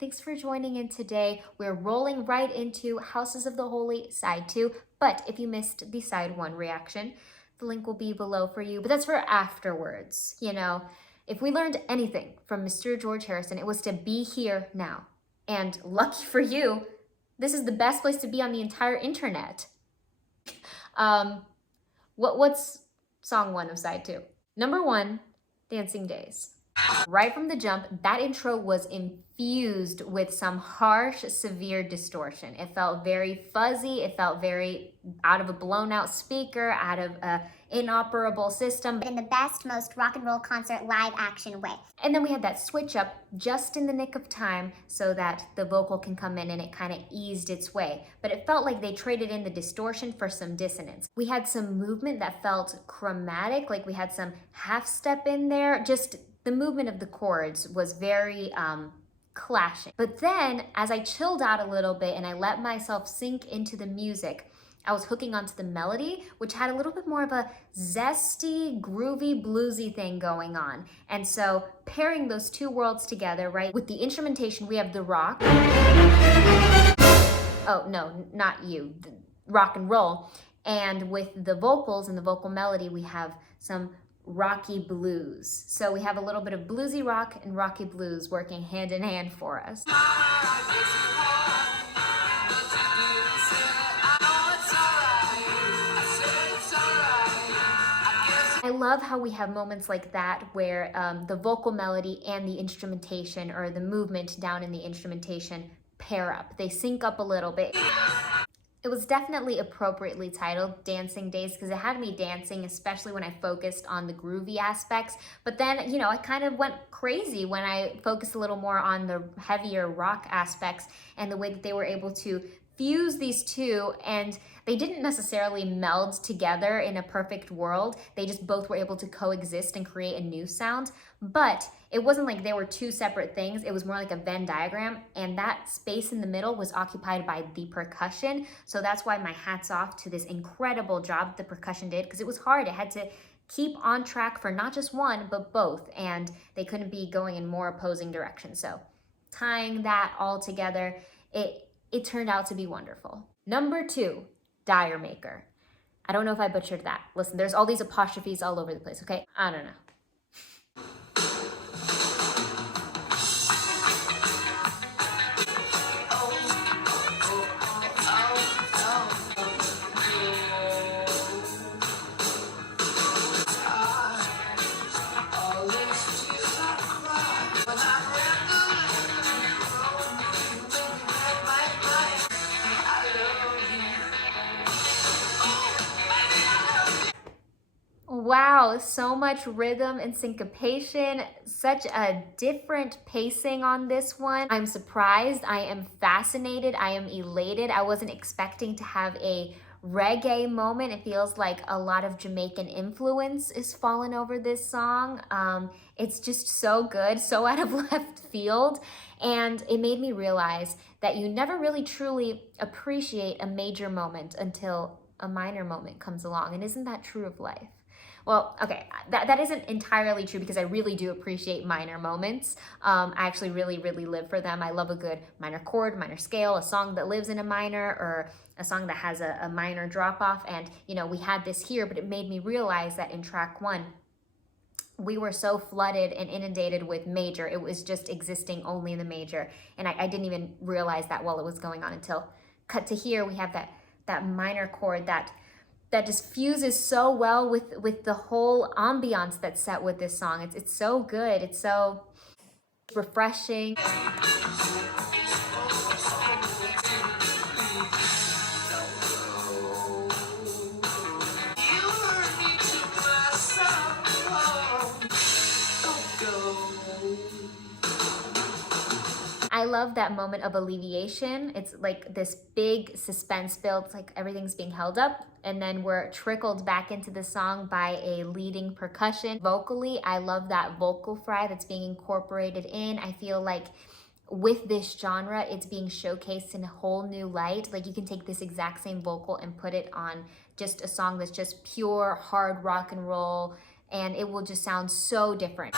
Thanks for joining in today. We're rolling right into Houses of the Holy Side 2, but if you missed the Side 1 reaction, the link will be below for you, but that's for afterwards. You know, if we learned anything from Mr. George Harrison, it was to be here now. And lucky for you, this is the best place to be on the entire internet. What's song 1 of Side 2? Number 1, Dancing Days. Right from the jump, that intro was infused with some harsh, severe distortion. It felt very fuzzy. It felt very out of a blown out speaker, out of an inoperable system. In the best, most rock and roll concert live action way. And then we had that switch up just in the nick of time so that the vocal can come in and it kind of eased its way. But it felt like they traded in the distortion for some dissonance. We had some movement that felt chromatic, like we had some half step in there. Just the movement of the chords was very clashing. But then as I chilled out a little bit and I let myself sink into the music, I was hooking onto the melody, which had a little bit more of a zesty, groovy, bluesy thing going on. And so pairing those two worlds together, right? With the instrumentation, we have the rock. Oh, no, not you, the rock and roll. And with the vocals and the vocal melody, we have some rocky blues. So we have a little bit of bluesy rock and rocky blues working hand in hand for us. I love how we have moments like that where the vocal melody and the instrumentation, or the movement down in the instrumentation, pair up. They sync up a little bit. It was definitely appropriately titled Dancing Days because it had me dancing, especially when I focused on the groovy aspects. But then, you know, I kind of went crazy when I focused a little more on the heavier rock aspects and the way that they were able to fuse these two, and they didn't necessarily meld together in a perfect world. They just both were able to coexist and create a new sound. But it wasn't like they were two separate things. It was more like a Venn diagram, and that space in the middle was occupied by the percussion. So that's why my hat's off to this incredible job the percussion did, because it was hard. It had to keep on track for not just one, but both, and they couldn't be going in more opposing directions. So tying that all together, it turned out to be wonderful. Number 2, Dire Maker. I don't know if I butchered that. Listen, there's all these apostrophes all over the place, okay? I don't know. Wow, so much rhythm and syncopation, such a different pacing on this one. I'm surprised, I am fascinated, I am elated. I wasn't expecting to have a reggae moment. It feels like a lot of Jamaican influence is falling over this song. It's just so good, so out of left field. And it made me realize that you never really truly appreciate a major moment until a minor moment comes along. And isn't that true of life? Well, okay, that isn't entirely true because I really do appreciate minor moments. I actually really live for them. I love a good minor chord, minor scale, a song that lives in a minor, or a song that has a minor drop off. And, you know, we had this here, but it made me realize that in track 1, we were so flooded and inundated with major. It was just existing only in the major. And I didn't even realize that while it was going on until cut to here. We have that minor chord that just fuses so well with the whole ambiance that's set with this song. It's so good. It's so refreshing. I love that moment of alleviation. It's like this big suspense build. It's like everything's being held up, and then we're trickled back into the song by a leading percussion. Vocally, I love that vocal fry that's being incorporated in. I feel like with this genre, it's being showcased in a whole new light. Like, you can take this exact same vocal and put it on just a song that's just pure hard rock and roll, and it will just sound so different.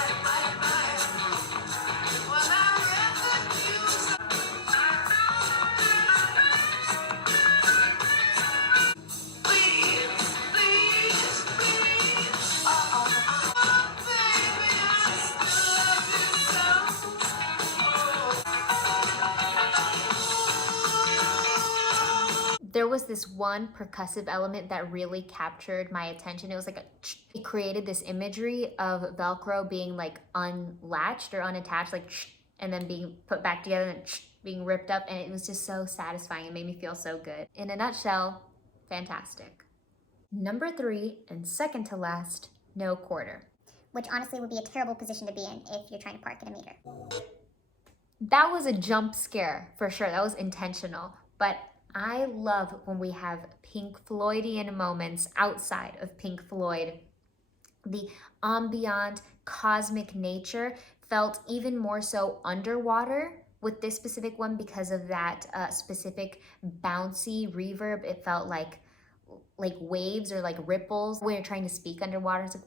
was this one percussive element that really captured my attention. It was like it created this imagery of Velcro being like unlatched or unattached, like and then being put back together and being ripped up, and it was just so satisfying. It made me feel so good. In a nutshell, fantastic. Number 3, and second to last, no quarter. Which honestly would be a terrible position to be in if you're trying to park at a meter. That was a jump scare for sure. That was intentional. But I love when we have Pink Floydian moments outside of Pink Floyd. The ambient, cosmic nature felt even more so underwater with this specific one because of that specific bouncy reverb. It felt like waves or like ripples when you're trying to speak underwater. It's like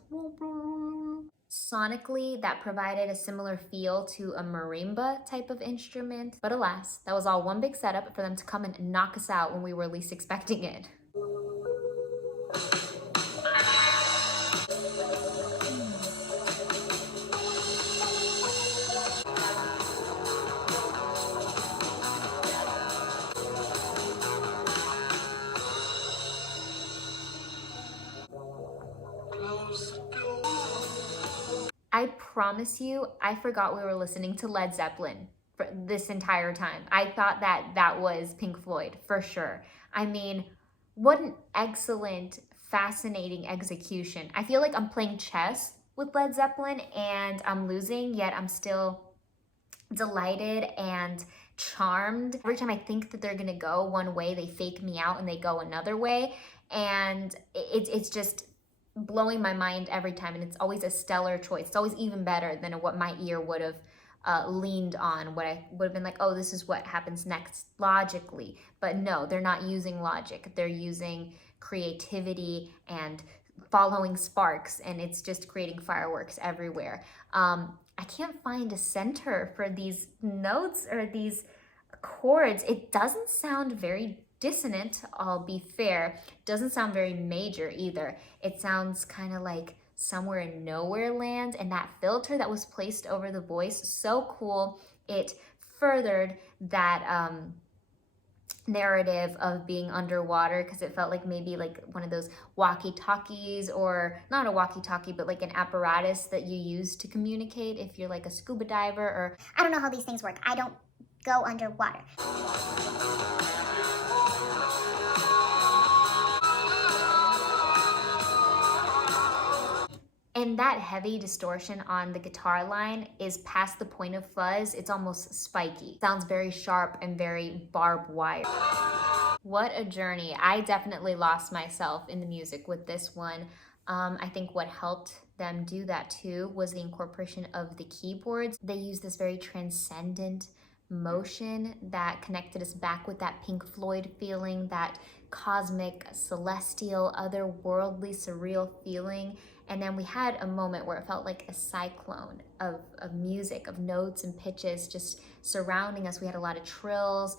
sonically, that provided a similar feel to a marimba type of instrument. But alas, that was all one big setup for them to come and knock us out when we were least expecting it. I promise you, I forgot we were listening to Led Zeppelin for this entire time. I thought that was Pink Floyd for sure. I mean, what an excellent, fascinating execution. I feel like I'm playing chess with Led Zeppelin and I'm losing, yet I'm still delighted and charmed. Every time I think that they're gonna go one way, they fake me out and they go another way. And it's just blowing my mind every time, and it's always a stellar choice. It's always even better than what my ear would have leaned on, what I would have been like, oh, this is what happens next logically. But no, they're not using logic. They're using creativity and following sparks, and it's just creating fireworks everywhere. I can't find a center for these notes or these chords. It doesn't sound very dissonant, I'll be fair. Doesn't sound very major either. It sounds kind of like somewhere in nowhere land, and that filter that was placed over the voice, so cool. It furthered that narrative of being underwater, because it felt like maybe like one of those walkie-talkies, or not a walkie-talkie, but like an apparatus that you use to communicate if you're like a scuba diver. Or I don't know how these things work. I don't go underwater. And that heavy distortion on the guitar line is past the point of fuzz. It's almost spiky. Sounds very sharp and very barbed wire. What a journey. I definitely lost myself in the music with this one. I think what helped them do that too was the incorporation of the keyboards. They used this very transcendent motion that connected us back with that Pink Floyd feeling, that cosmic, celestial, otherworldly, surreal feeling. And then we had a moment where it felt like a cyclone of music, of notes and pitches just surrounding us. We had a lot of trills.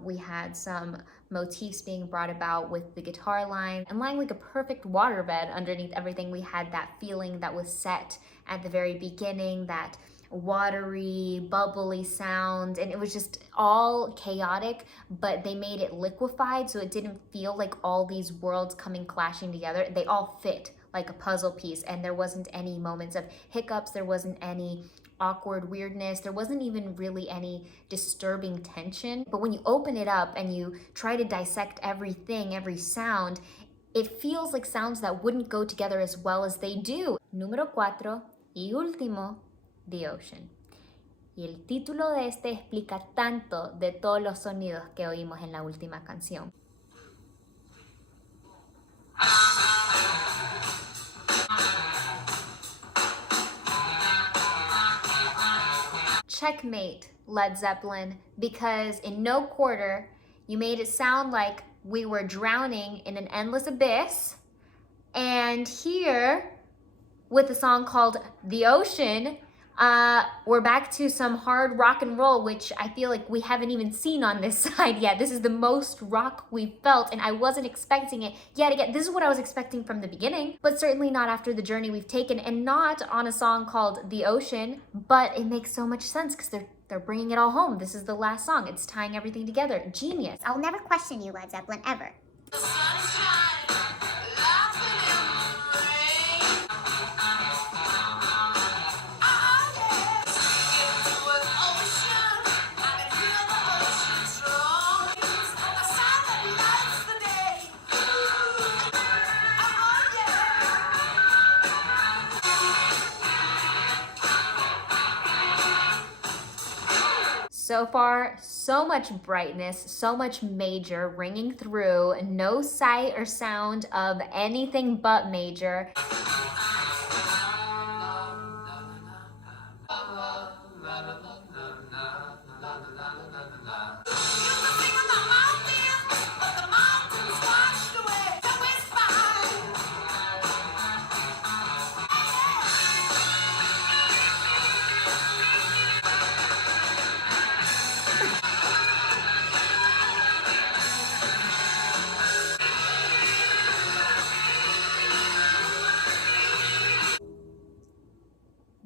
We had some motifs being brought about with the guitar line. And lying like a perfect waterbed underneath everything, we had that feeling that was set at the very beginning, that watery, bubbly sound, and it was just all chaotic, but they made it liquefied so it didn't feel like all these worlds coming clashing together. They all fit like a puzzle piece, and there wasn't any moments of hiccups, there wasn't any awkward weirdness, there wasn't even really any disturbing tension. But when you open it up and you try to dissect everything, every sound, it feels like sounds that wouldn't go together as well as they do. Número 4 y último, The Ocean. Y el título de este explica tanto de todos los sonidos que oímos en la última canción. Checkmate, Led Zeppelin, because in no quarter, you made it sound like we were drowning in an endless abyss. And here, with a song called The Ocean, we're back to some hard rock and roll, which I feel like we haven't even seen on this side yet. This is the most rock we've felt, and I wasn't expecting it. Yet again, this is what I was expecting from the beginning, but certainly not after the journey we've taken, and not on a song called The Ocean. But it makes so much sense because they're bringing it all home. This is the last song. It's tying everything together. Genius. I'll never question you, Led Zeppelin, ever. So far, so much brightness, so much major ringing through, no sight or sound of anything but major.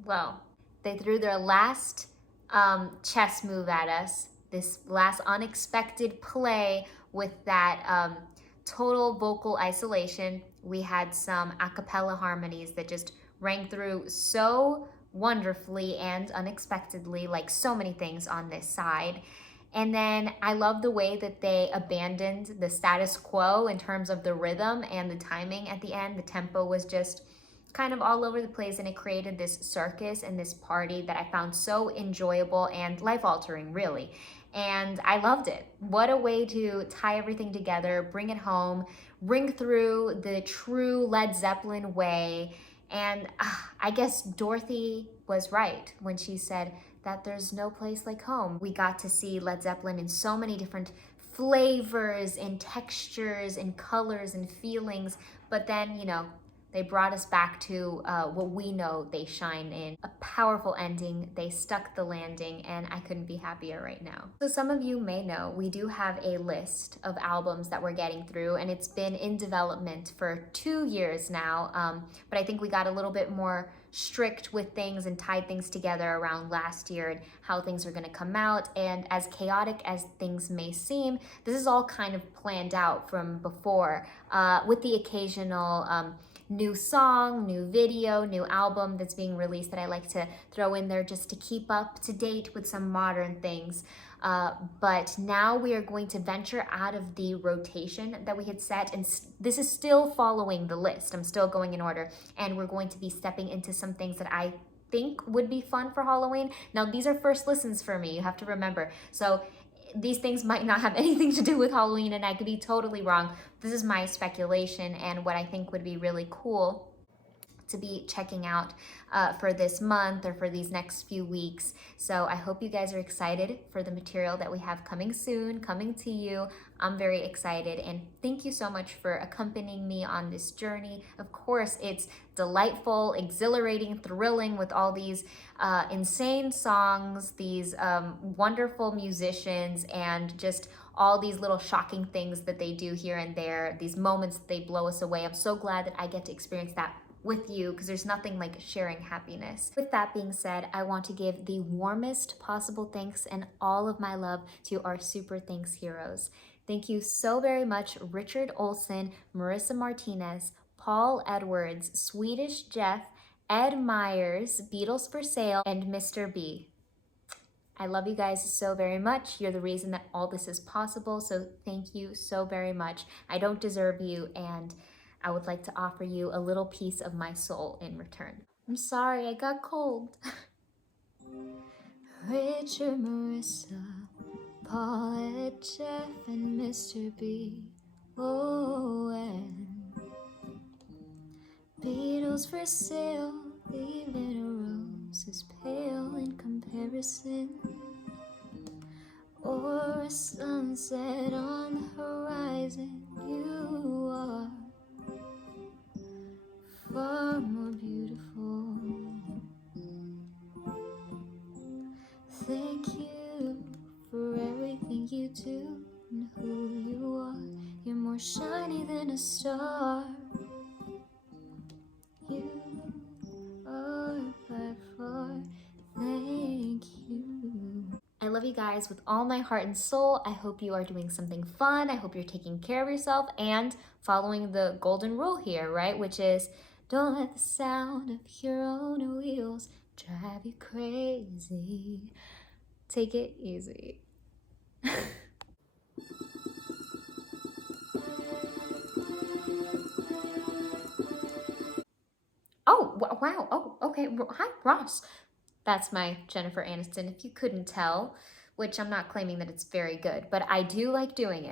Well, they threw their last chess move at us, this last unexpected play with that total vocal isolation. We had some a cappella harmonies that just rang through so wonderfully and unexpectedly, like so many things on this side. And then I love the way that they abandoned the status quo in terms of the rhythm and the timing at the end. The tempo was just kind of all over the place, and it created this circus and this party that I found so enjoyable and life-altering, really. And I loved it. What a way to tie everything together, bring it home, ring through the true Led Zeppelin way. And I guess Dorothy was right when she said that there's no place like home. We got to see Led Zeppelin in so many different flavors and textures and colors and feelings, but then, you know, they brought us back to what we know they shine in. A powerful ending, they stuck the landing, and I couldn't be happier right now. So some of you may know, we do have a list of albums that we're getting through, and it's been in development for 2 years now, but I think we got a little bit more strict with things and tied things together around last year and how things are going to come out. And as chaotic as things may seem, this is all kind of planned out from before, with the occasional new song, new video, new album that's being released that I like to throw in there just to keep up to date with some modern things. But now we are going to venture out of the rotation that we had set, and this is still following the list. I'm still going in order, and we're going to be stepping into some things that I think would be fun for Halloween. Now, these are first listens for me, you have to remember. So these things might not have anything to do with Halloween, and I could be totally wrong. This is my speculation and what I think would be really cool to be checking out for this month or for these next few weeks. So I hope you guys are excited for the material that we have coming soon, coming to you. I'm very excited, and thank you so much for accompanying me on this journey. Of course, it's delightful, exhilarating, thrilling with all these insane songs, these wonderful musicians, and just all these little shocking things that they do here and there, these moments that they blow us away. I'm so glad that I get to experience that with you, because there's nothing like sharing happiness. With that being said, I want to give the warmest possible thanks and all of my love to our Super Thanks heroes. Thank you so very much, Richard Olsen, Marissa Martinez, Paul Edwards, Sweetish Jeff, Ed Myers, Beatles for Sale, and Mr. B. I love you guys so very much. You're the reason that all this is possible, so thank you so very much. I don't deserve you, and I would like to offer you a little piece of my soul in return. I'm sorry, I got cold. Richard, Marissa, Paul, Ed, Jeff, and Mr. B. Oh, and Beatles for sale, even a rose is pale in comparison. Or a sunset on the horizon, you are far more beautiful. Thank you for everything you do and who you are. You're more shiny than a star. You are by far. Thank you. I love you guys with all my heart and soul. I hope you are doing something fun. I hope you're taking care of yourself and following the golden rule here, right? Which is don't let the sound of your own wheels drive you crazy. Take it easy. Oh, wow. Oh, okay. Hi, Ross. That's my Jennifer Aniston, if you couldn't tell, which I'm not claiming that it's very good, but I do like doing it.